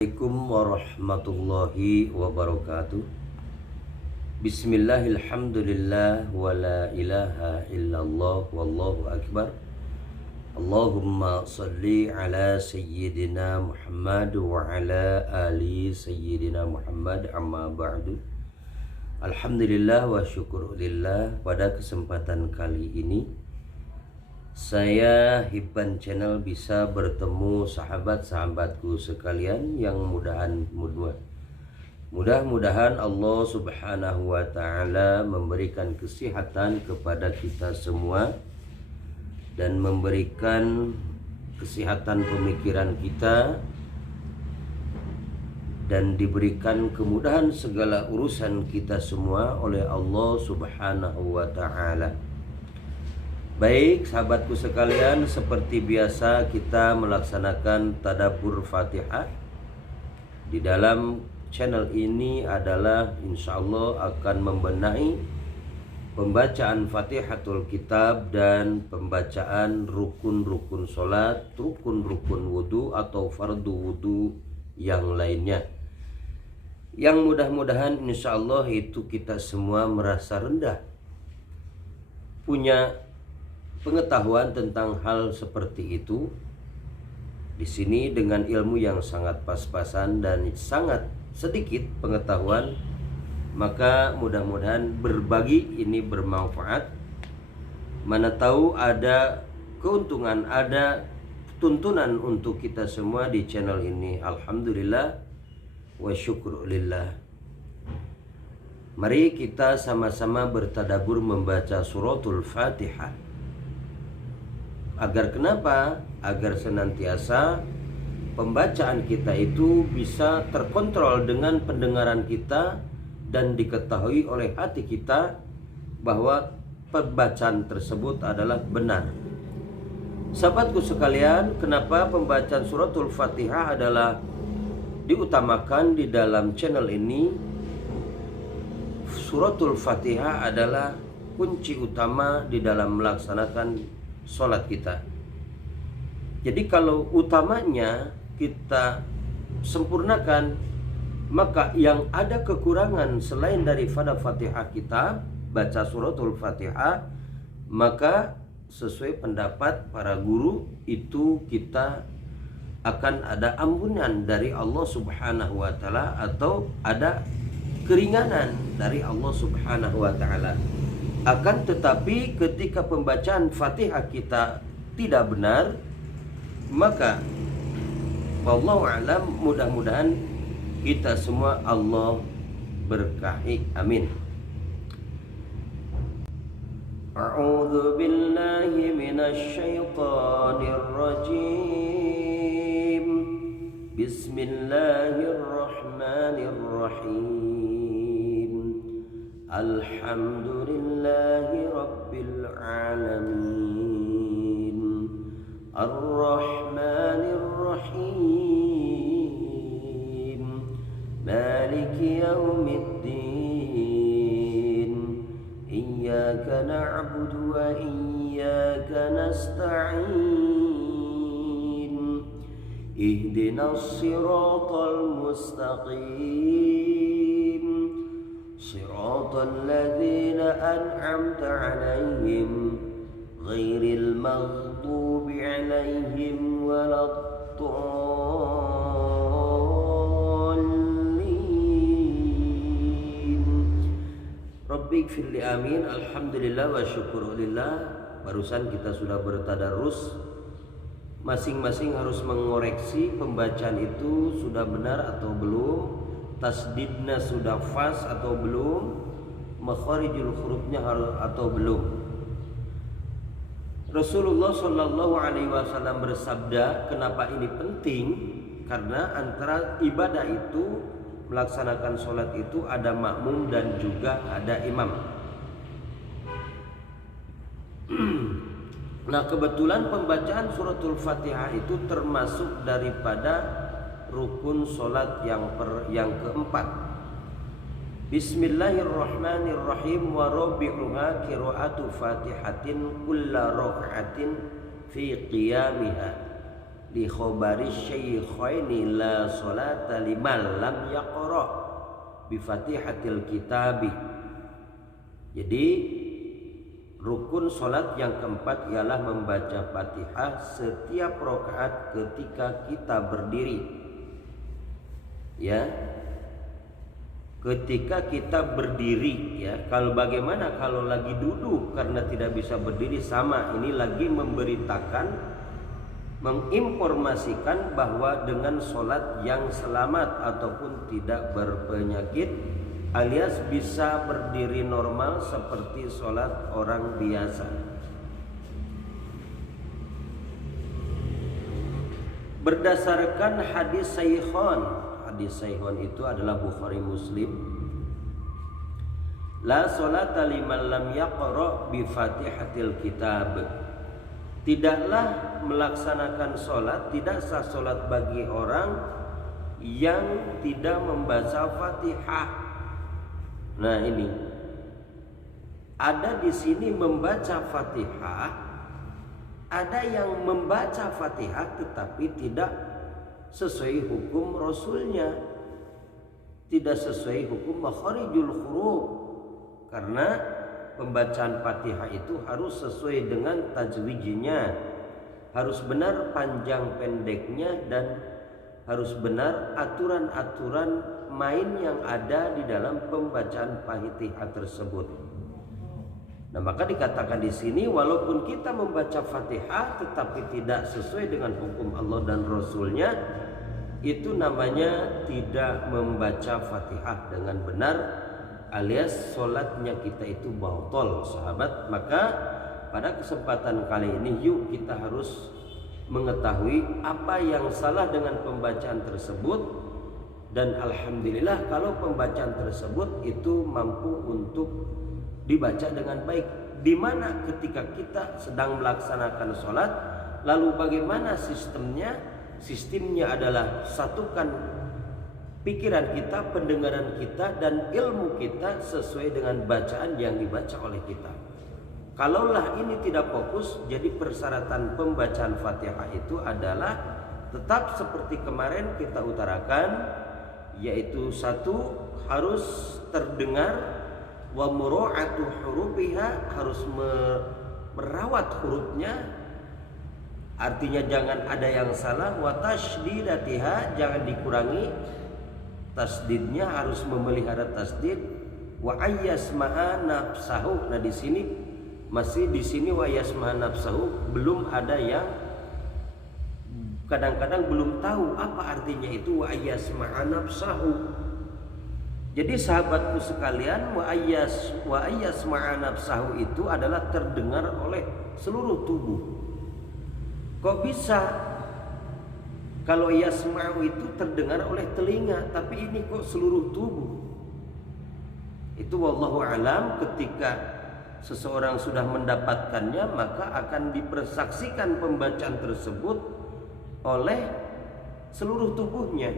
Assalamualaikum warahmatullahi wabarakatuh. Bismillahirrahmanirrahim. Wa la ilaha illallah wallahu akbar. Allahumma salli ala sayyidina Muhammad wa ala ali sayyidina Muhammad, amma ba'du. Alhamdulillah wa syukurillah. Pada kesempatan kali ini saya Hibban Channel bisa bertemu sahabat-sahabatku sekalian yang mudah-mudahan Allah Subhanahu wa taala memberikan kesehatan kepada kita semua dan memberikan kesehatan pemikiran kita dan diberikan kemudahan segala urusan kita semua oleh Allah Subhanahu wa taala. Baik sahabatku sekalian, seperti biasa kita melaksanakan tadabbur Fatihah. Di dalam channel ini adalah insya Allah akan membenahi pembacaan Fatihatul Kitab dan pembacaan rukun-rukun sholat, rukun-rukun wudhu atau fardu wudhu yang lainnya, yang mudah-mudahan insya Allah itu kita semua merasa rendah punya pengetahuan tentang hal seperti itu. Di sini dengan ilmu yang sangat pas-pasan dan sangat sedikit pengetahuan, maka mudah-mudahan berbagi ini bermanfaat. Mana tahu ada keuntungan, ada tuntunan untuk kita semua di channel ini. Alhamdulillah wa syukrulillah. Mari kita sama-sama bertadabbur membaca suratul Fatihah. Agar kenapa? Agar senantiasa pembacaan kita itu bisa terkontrol dengan pendengaran kita dan diketahui oleh hati kita bahwa pembacaan tersebut adalah benar. Sahabatku sekalian, kenapa pembacaan suratul Fatihah adalah diutamakan di dalam channel ini? Suratul Fatihah adalah kunci utama di dalam melaksanakan sholat kita. Jadi kalau utamanya kita sempurnakan, maka yang ada kekurangan selain daripada Fatihah kita baca suratul Fatihah, maka sesuai pendapat para guru itu kita akan ada ampunan dari Allah Subhanahu wa taala atau ada keringanan dari Allah Subhanahu wa taala. Akan tetapi ketika pembacaan Fatihah kita tidak benar, maka wallahu a'lam, mudah-mudahan kita semua Allah berkahi. Amin. A'udzu billahi minasy syaithanir rajim. Bismillahirrahmanirrahim. Alhamdulillahi rabbil alamin. Ar-Rahmanir Rahim. Maliki yaumiddin. Iyyaka na'budu wa iyyaka nasta'in. Ihdinas siratal mustaqim. Siratal ladzina an'amta 'alaihim ghairil maghdubi 'alaihim waladdallin. Rabbighfir li, amin. Alhamdulillah wa syukurillah. Barusan kita sudah bertadarus. Masing-masing harus mengoreksi pembacaan itu sudah benar atau belum, tasdidnya sudah fas atau belum, makharijul hurufnya harus atau belum. Rasulullah Shallallahu Alaihi Wasallam bersabda, kenapa ini penting? Karena antara ibadah itu, melaksanakan sholat itu ada makmum dan juga ada imam. Nah, kebetulan pembacaan suratul Fatihah itu termasuk daripada rukun sholat yang keempat. Bismillahirrahmanirrahim. Wa rabi'uha qira'atu fatihatin kulla raka'atin fi qiyamiha. li khabari syaikhaini la salata liman lam yaqra bi Fatihatil Kitabi. Jadi rukun salat yang keempat ialah membaca Fatihah setiap rakaat ketika kita berdiri. Ya. Ketika kita berdiri, ya. Kalau bagaimana kalau lagi duduk karena tidak bisa berdiri, sama, ini lagi memberitakan, menginformasikan bahwa dengan sholat yang selamat ataupun tidak berpenyakit, alias bisa berdiri normal seperti sholat orang biasa. Berdasarkan hadis Sahihon, hadis Sahihon itu adalah Bukhari Muslim, la sholata liman lam yaqra bi Fatihatil Kitab. Tidaklah melaksanakan sholat, tidak sah sholat bagi orang yang tidak membaca Fatihah. Nah ini ada di sini membaca Fatihah, ada yang membaca Fatihah tetapi tidak sesuai hukum Rasulnya, tidak sesuai hukum makharijul huruf, karena pembacaan Fatihah itu harus sesuai dengan tajwidnya, harus benar panjang pendeknya, dan harus benar aturan-aturan main yang ada di dalam pembacaan Fatihah tersebut. Nah, maka dikatakan di sini walaupun kita membaca Fatihah tetapi tidak sesuai dengan hukum Allah dan Rasulnya, itu namanya tidak membaca Fatihah dengan benar, alias sholatnya kita itu batal, sahabat. Maka pada kesempatan kali ini yuk kita harus mengetahui apa yang salah dengan pembacaan tersebut, dan alhamdulillah kalau pembacaan tersebut itu mampu untuk dibaca dengan baik. Di mana ketika kita sedang melaksanakan sholat, lalu bagaimana sistemnya? Sistemnya adalah satukan pikiran kita, pendengaran kita, dan ilmu kita sesuai dengan bacaan yang dibaca oleh kita. Kalaulah ini tidak fokus, jadi persyaratan pembacaan Fatihah itu adalah tetap seperti kemarin kita utarakan, yaitu satu, harus terdengar, wa mura'atu hurufiha, harus merawat hurufnya, artinya jangan ada yang salah, wa tasydidatiha, jangan dikurangi tasdidnya, harus memelihara tasdid, wa ayyasma'a nafsahu. Nah di sini masih di sini wa yasma'a nafsahu, belum ada yang kadang-kadang belum tahu apa artinya itu wa ayyasma'a nafsahu. Jadi sahabatku sekalian, wa ayyasma'a nafsahu itu adalah terdengar oleh seluruh tubuh. Kok bisa kalau yasma'u itu terdengar oleh telinga, tapi ini kok seluruh tubuh? Itu wallahu alam, ketika seseorang sudah mendapatkannya maka akan dipersaksikan pembacaan tersebut oleh seluruh tubuhnya.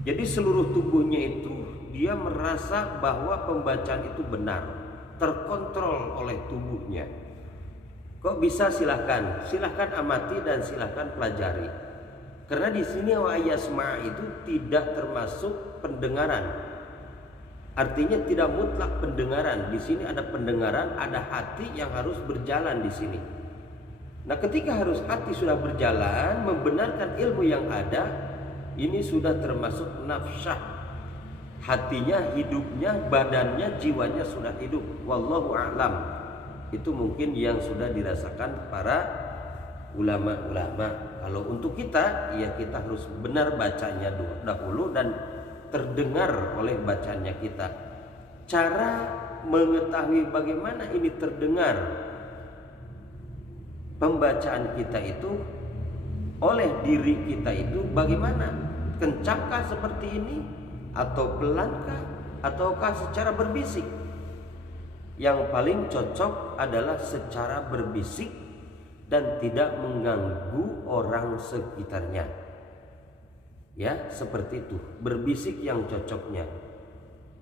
Jadi seluruh tubuhnya itu dia merasa bahwa pembacaan itu benar, terkontrol oleh tubuhnya. Kok bisa? Silahkan amati dan silahkan pelajari. Karena di sini wa yasma' itu tidak termasuk pendengaran. Artinya tidak mutlak pendengaran. Di sini ada pendengaran, ada hati yang harus berjalan di sini. Nah, ketika harus hati sudah berjalan membenarkan ilmu yang ada, ini sudah termasuk nafsah. Hatinya, hidupnya, badannya, jiwanya sudah hidup. Wallahu a'lam. Itu mungkin yang sudah dirasakan para ulama-ulama. Kalau untuk kita, ya kita harus benar bacanya dahulu dan terdengar oleh bacanya kita. Cara mengetahui bagaimana ini terdengar pembacaan kita itu oleh diri kita itu bagaimana? Kencangkah seperti ini? Atau pelankah? Ataukah secara berbisik? Yang paling cocok adalah secara berbisik dan tidak mengganggu orang sekitarnya. Ya, seperti itu. Berbisik yang cocoknya.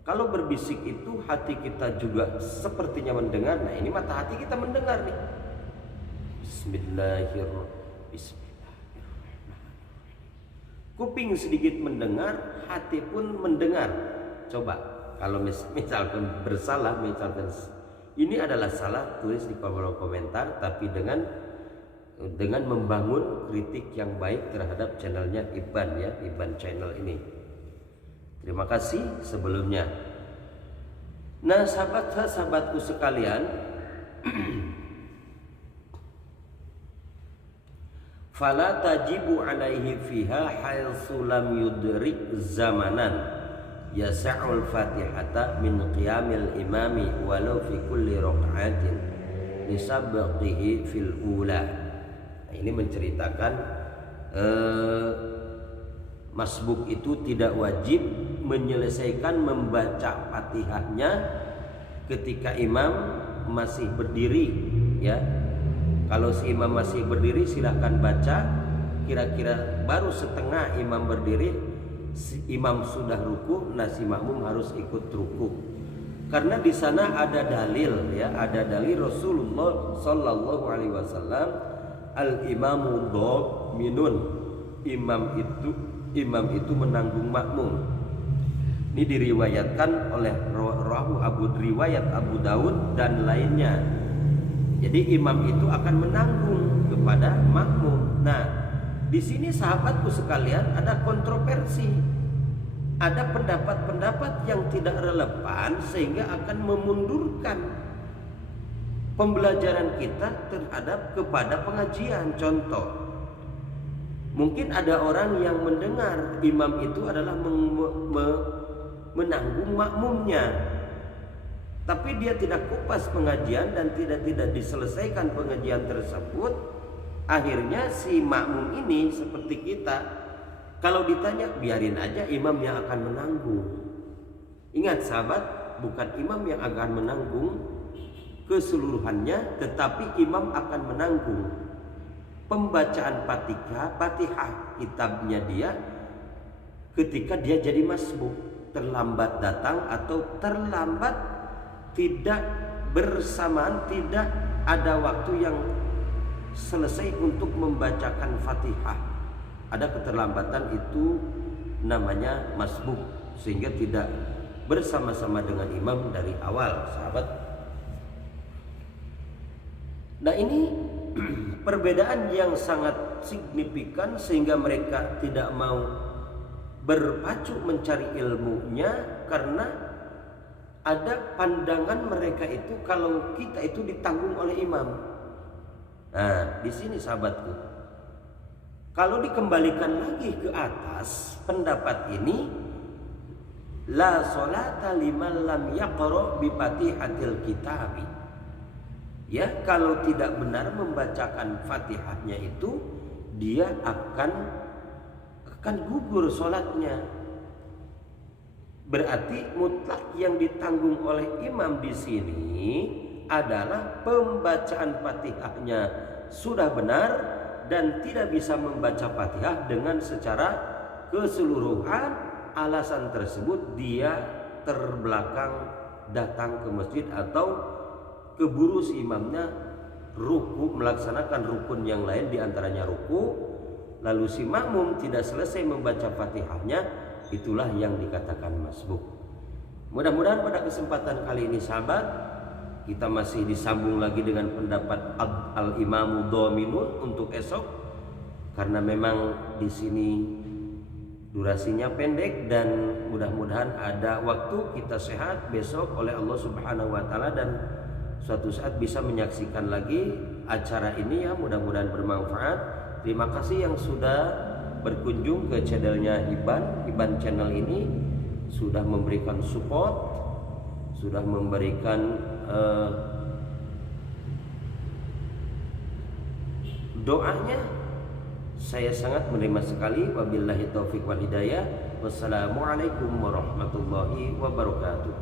Kalau berbisik itu hati kita juga sepertinya mendengar. Nah, ini mata hati kita mendengar nih. Bismillahirrahmanirrahim. Kuping sedikit mendengar, hati pun mendengar. Coba kalau misalkan bersalah, misalkan ini adalah salah, tulis di kolom komentar, tapi dengan membangun kritik yang baik terhadap channelnya Iban ya, Iban channel ini. Terima kasih sebelumnya. Nah, sahabatku sekalian, fala tajibu alaihi fiha haitsu lam yudrik zamanan yas'ul fatihata min qiyamil imami walau fi kulli raq'atin lisabqihi fil ula. Nah, ini menceritakan masbuk itu tidak wajib menyelesaikan membaca Fatihahnya ketika imam masih berdiri ya. Kalau si imam masih berdiri silahkan baca, kira-kira baru setengah imam berdiri, si imam sudah ruku, nah si makmum harus ikut ruku. Karena di sana ada dalil ya, ada dalil Rasulullah sallallahu alaihi wasallam, al imamu dhaminun, imam itu menanggung makmum. Ini diriwayatkan oleh riwayat Abu Daud dan lainnya. Jadi imam itu akan menanggung kepada makmum. Nah, di sini sahabatku sekalian ada kontroversi. Ada pendapat-pendapat yang tidak relevan sehingga akan memundurkan pembelajaran kita terhadap kepada pengajian. Contoh, mungkin ada orang yang mendengar imam itu adalah menanggung makmumnya, tapi dia tidak kupas pengajian dan tidak diselesaikan pengajian tersebut. Akhirnya si makmum ini seperti kita, kalau ditanya biarin aja imam yang akan menanggung. Ingat sahabat, bukan imam yang akan menanggung keseluruhannya, tetapi imam akan menanggung pembacaan Fatihah kitabnya dia ketika dia jadi masbuk, terlambat datang atau terlambat tidak bersamaan, tidak ada waktu yang selesai untuk membacakan Fatihah. Ada keterlambatan, itu namanya masbuk, sehingga tidak bersama-sama dengan imam dari awal, sahabat. Nah, ini perbedaan yang sangat signifikan sehingga mereka tidak mau berpacu mencari ilmunya, karena ada pandangan mereka itu kalau kita itu ditanggung oleh imam. Nah, di sini sahabatku, kalau dikembalikan lagi ke atas pendapat ini, la sholata liman lam yaqra bi Fatihatil kitabi. Ya, kalau tidak benar membacakan Fatihahnya itu, dia akan gugur sholatnya. Berarti mutlak yang ditanggung oleh imam di sini adalah pembacaan Fatihahnya sudah benar dan tidak bisa membaca Fatihah dengan secara keseluruhan. Alasan tersebut dia terbelakang datang ke masjid atau keburu si imamnya ruku, melaksanakan rukun yang lain diantaranya ruku, lalu si makmum tidak selesai membaca Fatihahnya. Itulah yang dikatakan masbuk. Mudah-mudahan pada kesempatan kali ini sahabat, kita masih disambung lagi dengan pendapat al-imamu dhaminun untuk esok, karena memang di sini durasinya pendek dan mudah-mudahan ada waktu kita sehat besok oleh Allah Subhanahu wa taala dan suatu saat bisa menyaksikan lagi acara ini ya, mudah-mudahan bermanfaat. Terima kasih yang sudah berkunjung ke channelnya Iban channel ini, sudah memberikan support, sudah memberikan doanya. Saya sangat menerima sekali. Wabillahi taufik wal hidayah. Wassalamualaikum warahmatullahi wabarakatuh.